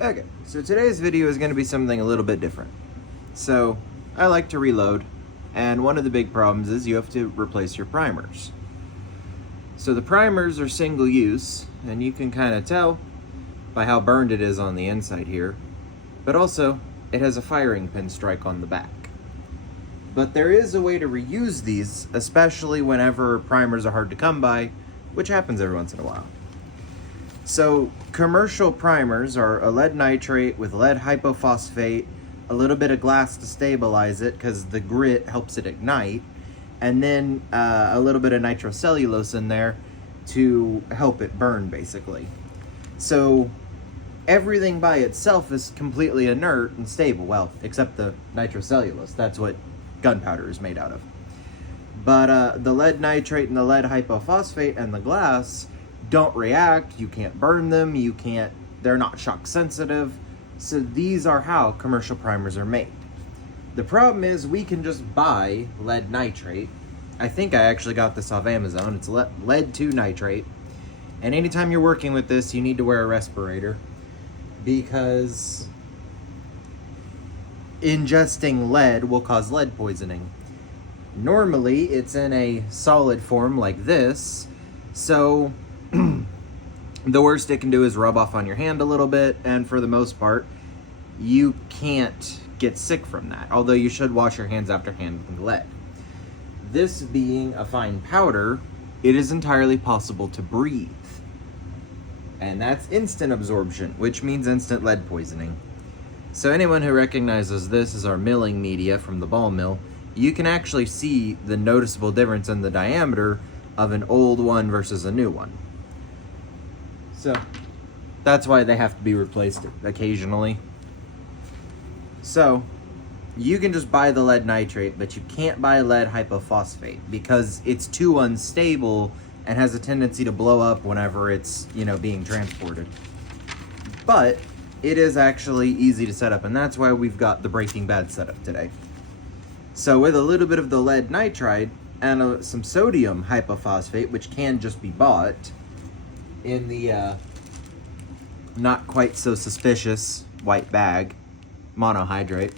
Okay, so today's video is going to be something a little bit different. So, I like to reload, and one of the big problems is you have to replace your primers. So the primers are single use, and you can kind of tell by how burned it is on the inside here, but also it has a firing pin strike on the back. But there is a way to reuse these, especially whenever primers are hard to come by, which happens every once in a while. So commercial primers are a lead nitrate with lead hypophosphate, a little bit of glass to stabilize it because the grit helps it ignite, and then a little bit of nitrocellulose in there to help it burn, basically. So everything by itself is completely inert and stable, well, except the nitrocellulose. That's what gunpowder is made out of. But the lead nitrate and the lead hypophosphate and the glass don't react. You can't burn them, they're not shock sensitive. So these are how commercial primers are made. The problem is we can just buy lead nitrate. I think I actually got this off Amazon. It's lead 2 nitrate. And anytime you're working with this, you need to wear a respirator because ingesting lead will cause lead poisoning. Normally, it's in a solid form like this, so the worst it can do is rub off on your hand a little bit, and for the most part, you can't get sick from that, although you should wash your hands after handling lead. This being a fine powder, it is entirely possible to breathe. And that's instant absorption, which means instant lead poisoning. So anyone who recognizes this as our milling media from the ball mill, you can actually see the noticeable difference in the diameter of an old one versus a new one. So that's why they have to be replaced occasionally. So you can just buy the lead nitrate, but you can't buy lead hypophosphate because it's too unstable and has a tendency to blow up whenever it's, being transported. But it is actually easy to set up, and that's why we've got the Breaking Bad setup today. So with a little bit of the lead nitride and some sodium hypophosphate, which can just be bought in the not quite so suspicious white bag, monohydrate,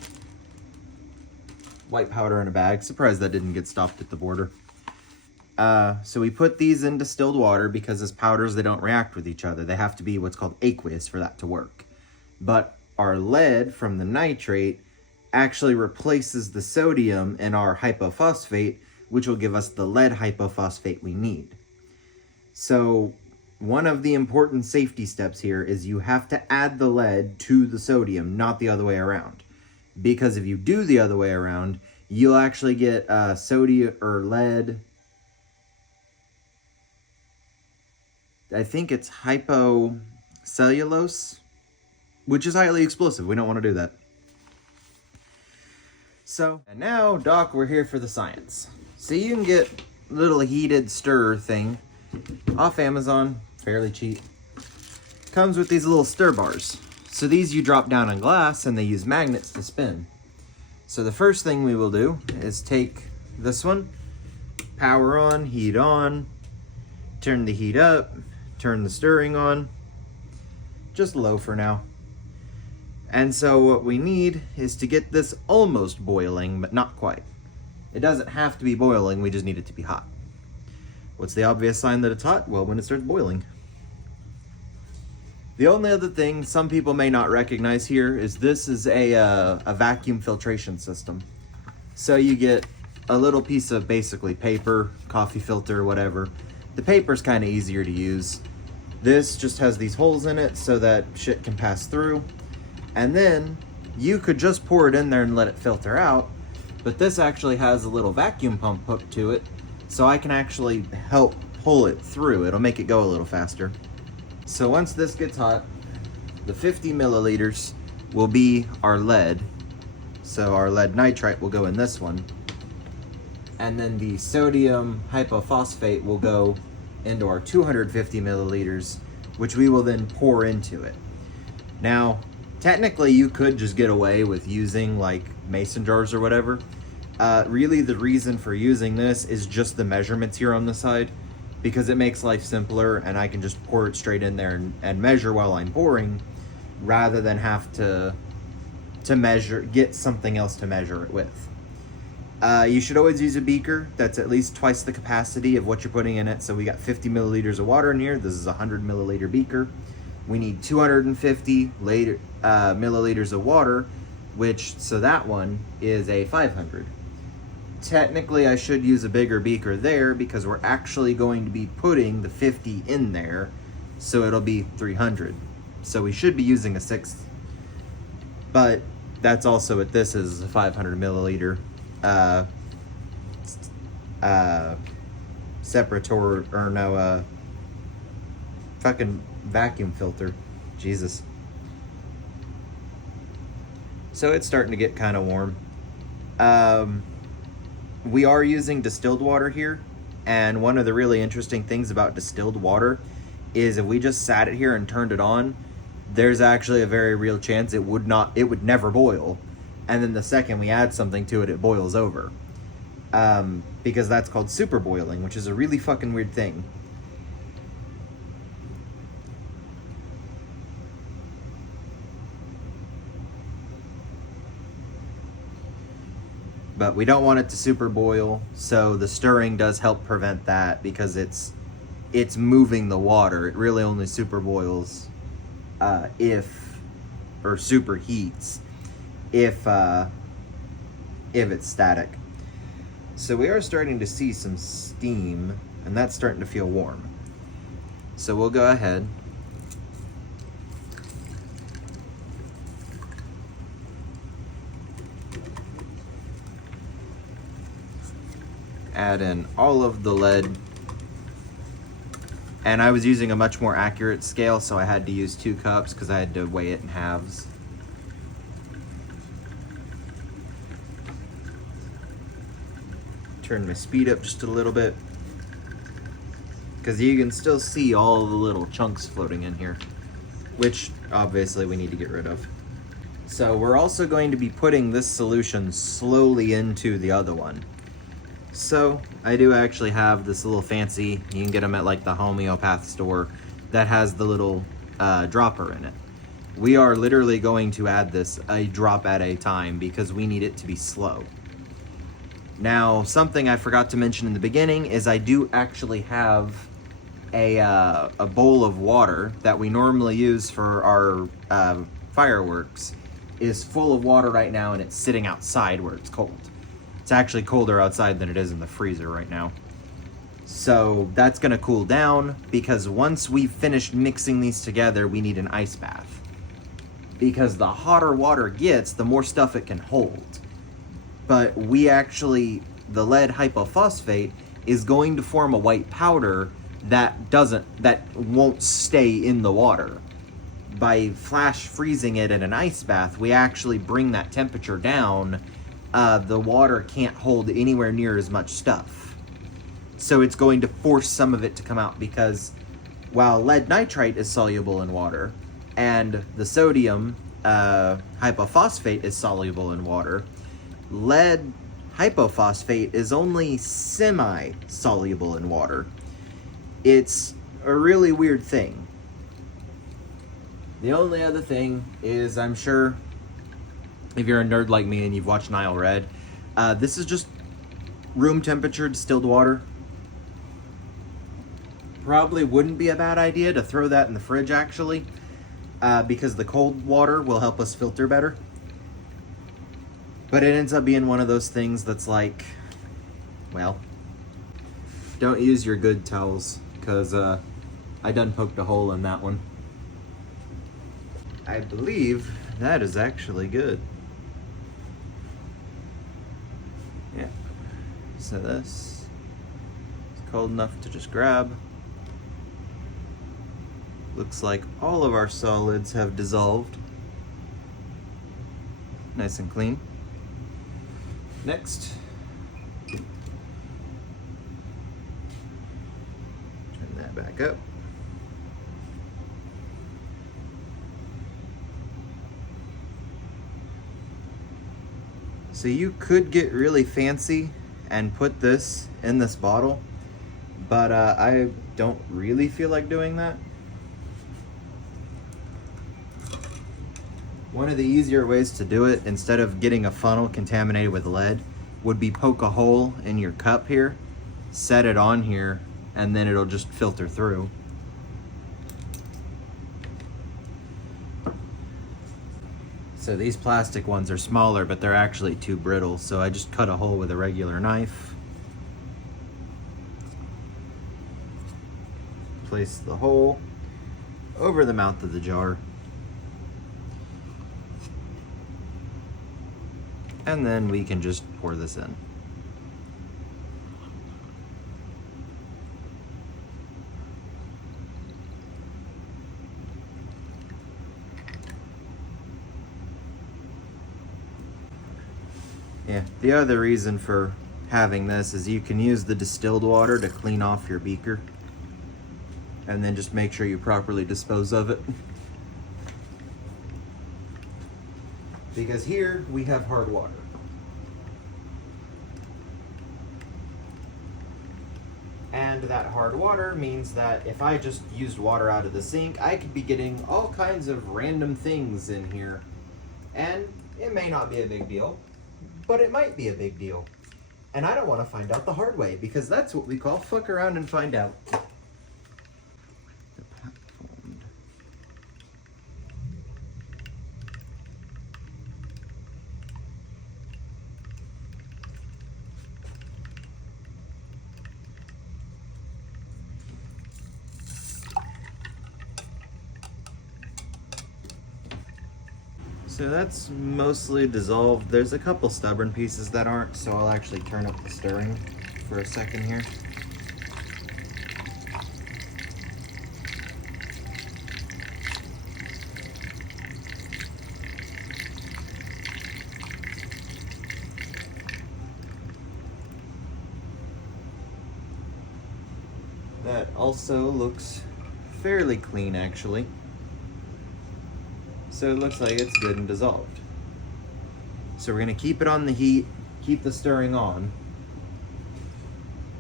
white powder in a bag. Surprised that didn't get stopped at the border. So we put these in distilled water because as powders, they don't react with each other. They have to be what's called aqueous for that to work. But our lead from the nitrate actually replaces the sodium in our hypophosphate, which will give us the lead hypophosphate we need. So one of the important safety steps here is you have to add the lead to the sodium, not the other way around. Because if you do the other way around, you'll actually get sodium or lead. I think it's hypocellulose, which is highly explosive. We don't want to do that. So, and now, Doc, we're here for the science. So you can get a little heated stir thing off Amazon, fairly cheap. Comes with these little stir bars. So these you drop down on glass and they use magnets to spin. So the first thing we will do is take this one, power on, heat on, turn the heat up, turn the stirring on, just low for now. And so what we need is to get this almost boiling, but not quite. It doesn't have to be boiling, we just need it to be hot. What's the obvious sign that it's hot? Well, when it starts boiling. The only other thing some people may not recognize here is this is a vacuum filtration system. So you get a little piece of basically paper, coffee filter, whatever. The paper's kind of easier to use. This just has these holes in it so that shit can pass through. And then you could just pour it in there and let it filter out, but this actually has a little vacuum pump hooked to it, so I can actually help pull it through. It'll make it go a little faster. So once this gets hot, the 50 milliliters will be our lead. So our lead nitrite will go in this one. And then the sodium hypophosphate will go into our 250 milliliters, which we will then pour into it. Now, technically, you could just get away with using like mason jars or whatever. Really, the reason for using this is just the measurements here on the side. because it makes life simpler and I can just pour it straight in there and measure while I'm pouring. rather than have to get something else to measure it with. You should always use a beaker that's at least twice the capacity of what you're putting in it. So we got 50 milliliters of water in here. This is a 100 milliliter beaker. We need 250 milliliters of water, so that one is a 500. Technically, I should use a bigger beaker there because we're actually going to be putting the 50 in there, so it'll be 300. So we should be using a sixth. But that's also what this is, a 500 milliliter separator, or no, fucking vacuum filter. Jesus. So it's starting to get kind of warm. We are using distilled water here, and one of the really interesting things about distilled water is if we just sat it here and turned it on, there's actually a very real chance it would never boil, and then the second we add something to it, it boils over. Because that's called super boiling, which is a really fucking weird thing. But we don't want it to super boil, so the stirring does help prevent that because it's moving the water. It really only super boils or superheats if it's static. So we are starting to see some steam, and that's starting to feel warm. So we'll go ahead. Add in all of the lead. And I was using a much more accurate scale, so I had to use 2 cups because I had to weigh it in halves. Turn my speed up just a little bit because you can still see all the little chunks floating in here, which obviously we need to get rid of. So we're also going to be putting this solution slowly into the other one. So I do actually have this little fancy, you can get them at like the homeopath store, that has the little dropper in it. We are literally going to add this a drop at a time because we need it to be slow. Now, something I forgot to mention in the beginning is I do actually have a bowl of water that we normally use for our fireworks is full of water right now, and it's sitting outside where it's cold. It's actually colder outside than it is in the freezer right now. So that's gonna cool down because once we've finished mixing these together, we need an ice bath. Because the hotter water gets, the more stuff it can hold. But the lead hypophosphate is going to form a white powder that won't stay in the water. By flash freezing it in an ice bath, we actually bring that temperature down. The water can't hold anywhere near as much stuff. So it's going to force some of it to come out because while lead nitrite is soluble in water and the sodium hypophosphate is soluble in water, lead hypophosphate is only semi-soluble in water. It's a really weird thing. The only other thing is, I'm sure if you're a nerd like me and you've watched Nile Red, this is just room temperature distilled water. Probably wouldn't be a bad idea to throw that in the fridge actually, because the cold water will help us filter better. But it ends up being one of those things that's like, well, don't use your good towels, because I done poked a hole in that one. I believe that is actually good. Yeah. So this is cold enough to just grab. Looks like all of our solids have dissolved. Nice and clean. Next, turn that back up. So you could get really fancy and put this in this bottle, but I don't really feel like doing that. One of the easier ways to do it, instead of getting a funnel contaminated with lead, would be poke a hole in your cup here, set it on here, and then it'll just filter through. So these plastic ones are smaller, but they're actually too brittle, so I just cut a hole with a regular knife. Place the hole over the mouth of the jar. And then we can just pour this in. Yeah, the other reason for having this is you can use the distilled water to clean off your beaker, and then just make sure you properly dispose of it. Because here we have hard water. And that hard water means that if I just used water out of the sink, I could be getting all kinds of random things in here. And it may not be a big deal, but it might be a big deal. And I don't want to find out the hard way, because that's what we call fuck around and find out. So that's mostly dissolved. There's a couple stubborn pieces that aren't, so I'll actually turn up the stirring for a second here. That also looks fairly clean, actually. So it looks like it's good and dissolved. So we're gonna keep it on the heat, keep the stirring on.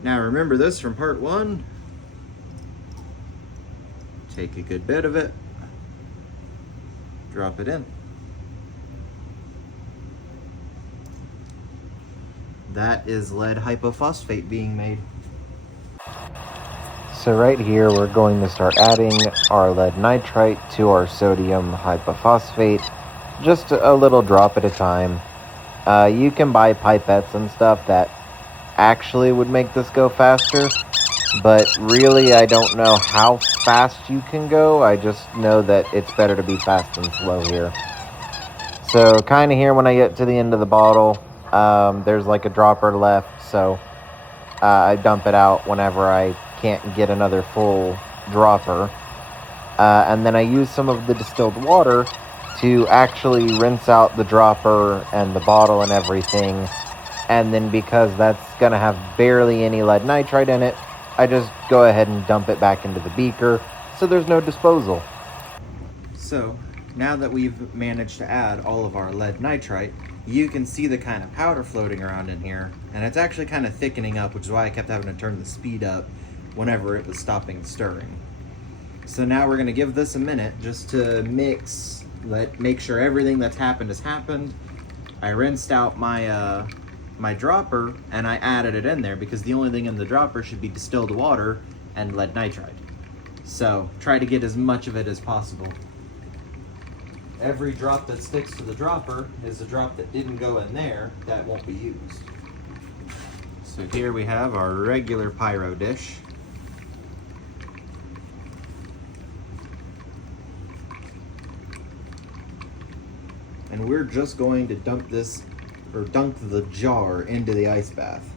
Now remember this from part one. Take a good bit of it, drop it in. That is lead hypophosphate being made. So right here, we're going to start adding our lead nitrite to our sodium hypophosphate, just a little drop at a time. You can buy pipettes and stuff that actually would make this go faster, but really I don't know how fast you can go. I just know that it's better to be fast than slow here. So kind of here when I get to the end of the bottle, there's like a dropper left, so I dump it out whenever I can't get another full dropper, and then I use some of the distilled water to actually rinse out the dropper and the bottle and everything. And then because that's gonna have barely any lead nitrite in it, I just go ahead and dump it back into the beaker, so there's no disposal. So now that we've managed to add all of our lead nitrite, you can see the kind of powder floating around in here, and it's actually kind of thickening up, which is why I kept having to turn the speed up whenever it was stopping stirring. So now we're gonna give this a minute just to mix, make sure everything that's happened has happened. I rinsed out my my dropper and I added it in there because the only thing in the dropper should be distilled water and lead nitrite. So try to get as much of it as possible. Every drop that sticks to the dropper is a drop that didn't go in there that won't be used. So here we have our regular pyro dish. And we're just going to dump this, or dunk the jar into the ice bath.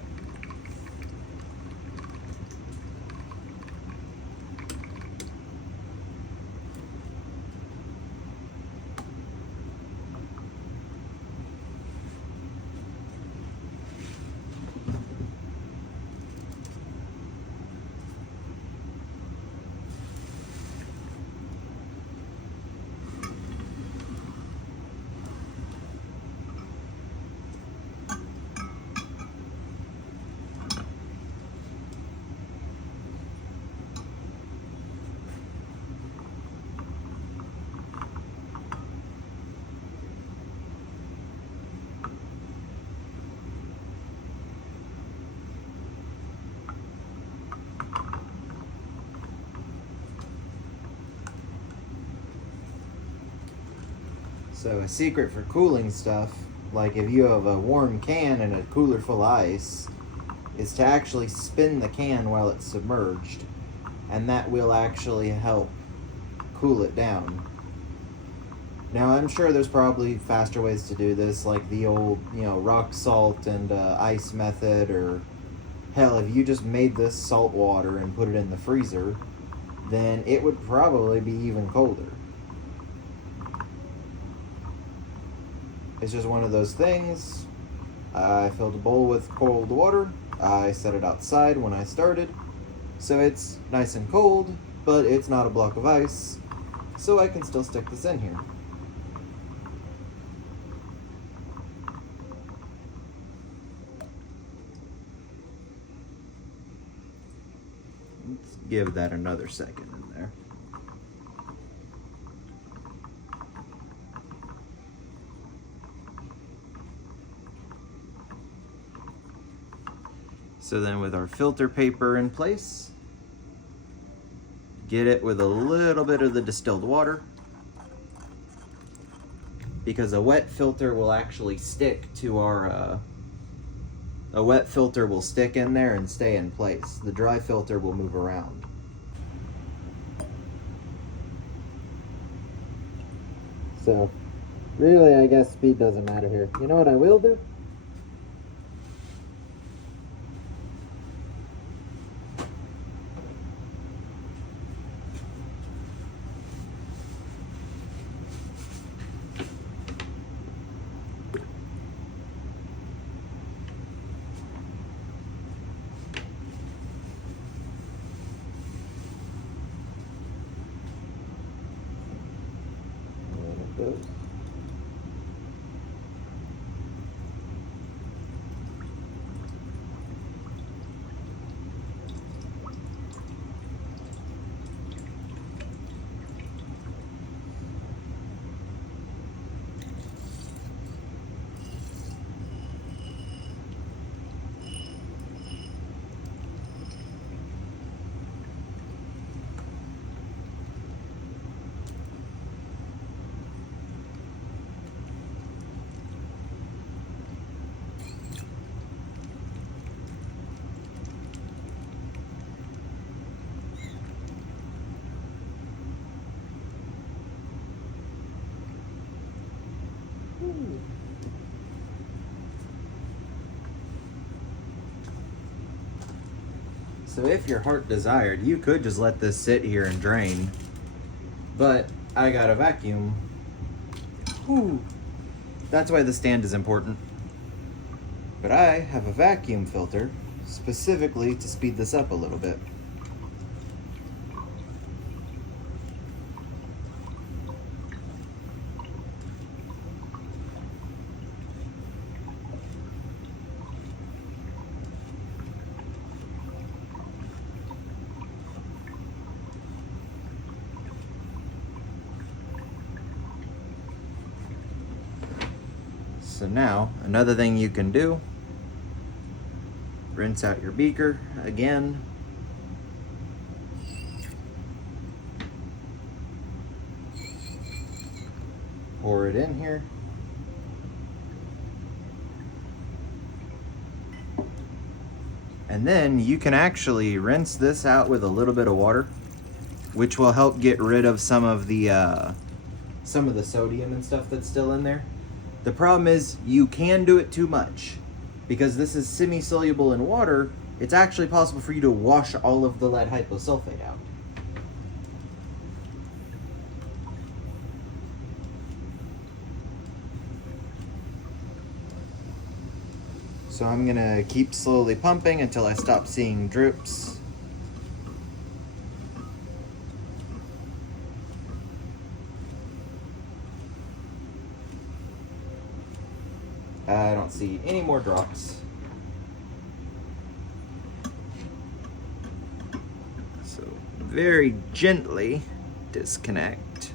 So a secret for cooling stuff, like if you have a warm can and a cooler full of ice, is to actually spin the can while it's submerged, and that will actually help cool it down. Now I'm sure there's probably faster ways to do this, like the old, rock salt and ice method, or hell, if you just made this salt water and put it in the freezer, then it would probably be even colder. It's just one of those things. I filled a bowl with cold water. I set it outside when I started, so it's nice and cold, but it's not a block of ice, so I can still stick this in here. Let's give that another second in there. So then with our filter paper in place, get it with a little bit of the distilled water, because a wet filter will actually stick to our, a wet filter will stick in there and stay in place. The dry filter will move around. So really, I guess speed doesn't matter here. You know what I will do? Goes. So if your heart desired, you could just let this sit here and drain, but I got a vacuum. Whew. That's why the stand is important. But I have a vacuum filter specifically to speed this up a little bit. So now, another thing you can do, rinse out your beaker again. Pour it in here. And then you can actually rinse this out with a little bit of water, which will help get rid of some of the sodium and stuff that's still in there. The problem is you can do it too much. Because this is semi-soluble in water, it's actually possible for you to wash all of the lead hyposulfate out. So I'm gonna keep slowly pumping until I stop seeing drips. I don't see any more drops. So very gently disconnect.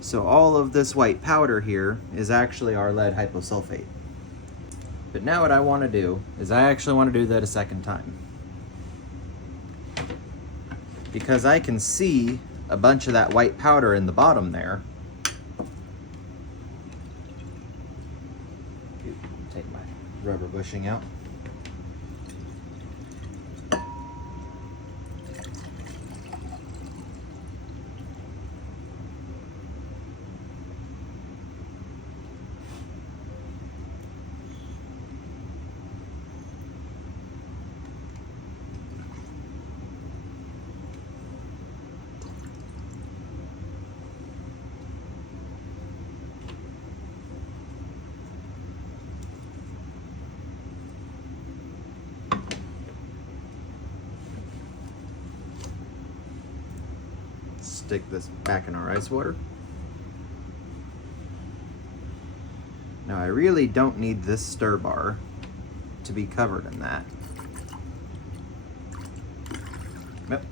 So all of this white powder here is actually our lead hyposulfate. But now what I want to do is I actually want to do that a second time. because I can see a bunch of that white powder in the bottom there. Take my rubber bushing out. Stick this back in our ice water. Now I really don't need this stir bar to be covered in that. Yep,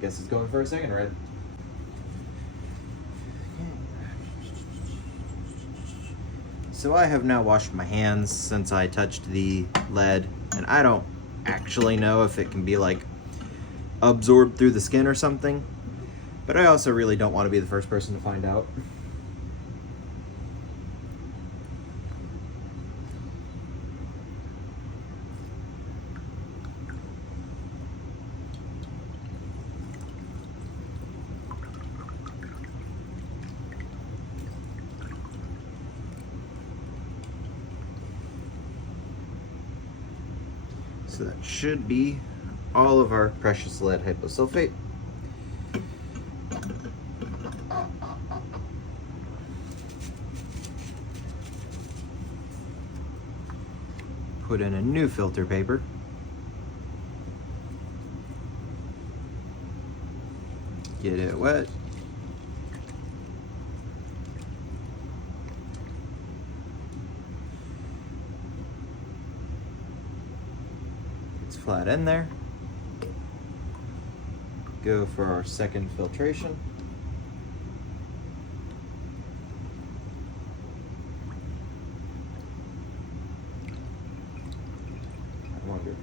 guess it's going for a second red. So I have now washed my hands since I touched the lead, and I don't actually know if it can be like absorbed through the skin or something. But I also really don't want to be the first person to find out. So that should be all of our precious lead hyposulfate. Put in a new filter paper. Get it wet. It's flat in there. Go for our second filtration. Longer.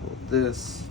Hold this.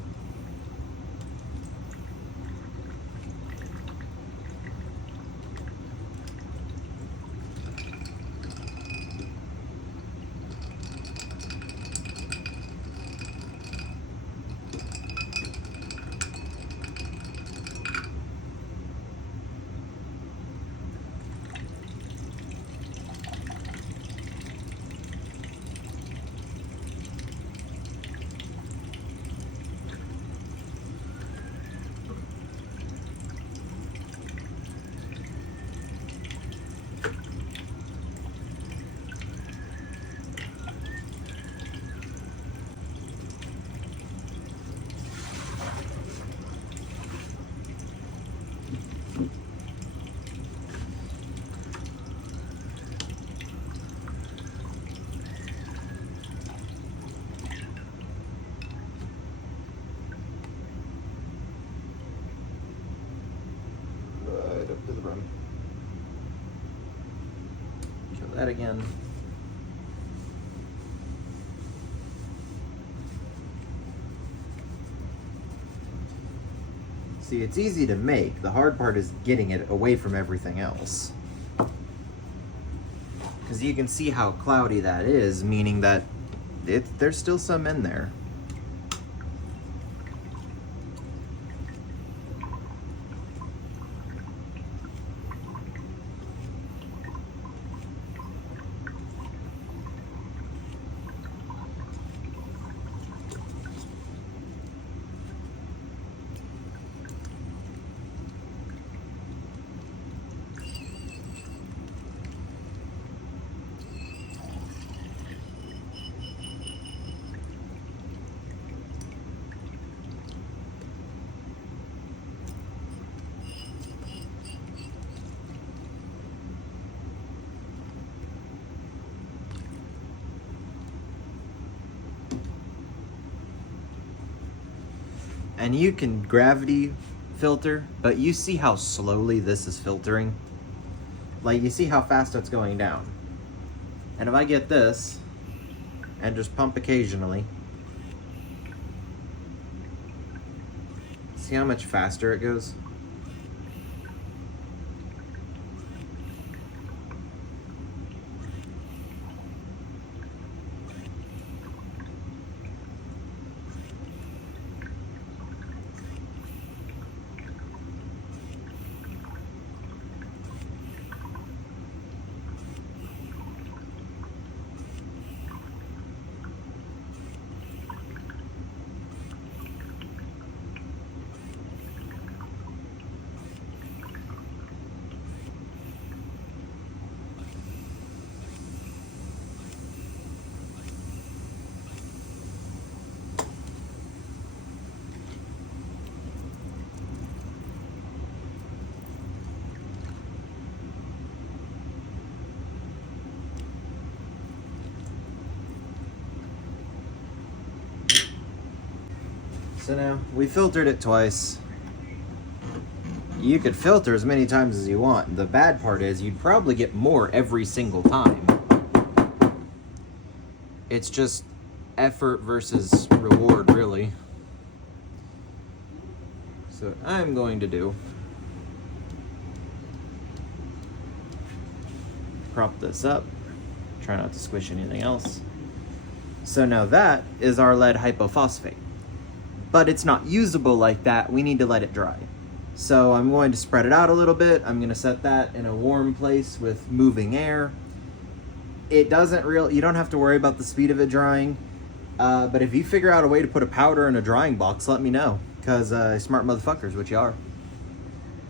To the brim. Kill that again. See, it's easy to make. The hard part is getting it away from everything else. Because you can see how cloudy that is, meaning that there's still some in there. and you can gravity filter, but you see how slowly this is filtering? Like, you see how fast it's going down. And if I get this and just pump occasionally, see how much faster it goes? So now, we filtered it twice. You could filter as many times as you want. The bad part is you'd probably get more every single time. It's just effort versus reward, really. So what I'm going to do, prop this up, try not to squish anything else. So now that is our lead hypophosphate. But it's not usable like that. We need to let it dry. So I'm going to spread it out a little bit. I'm going to set that in a warm place with moving air. It doesn't you don't have to worry about the speed of it drying. But if you figure out a way to put a powder in a drying box, let me know. Because smart motherfuckers, which you are.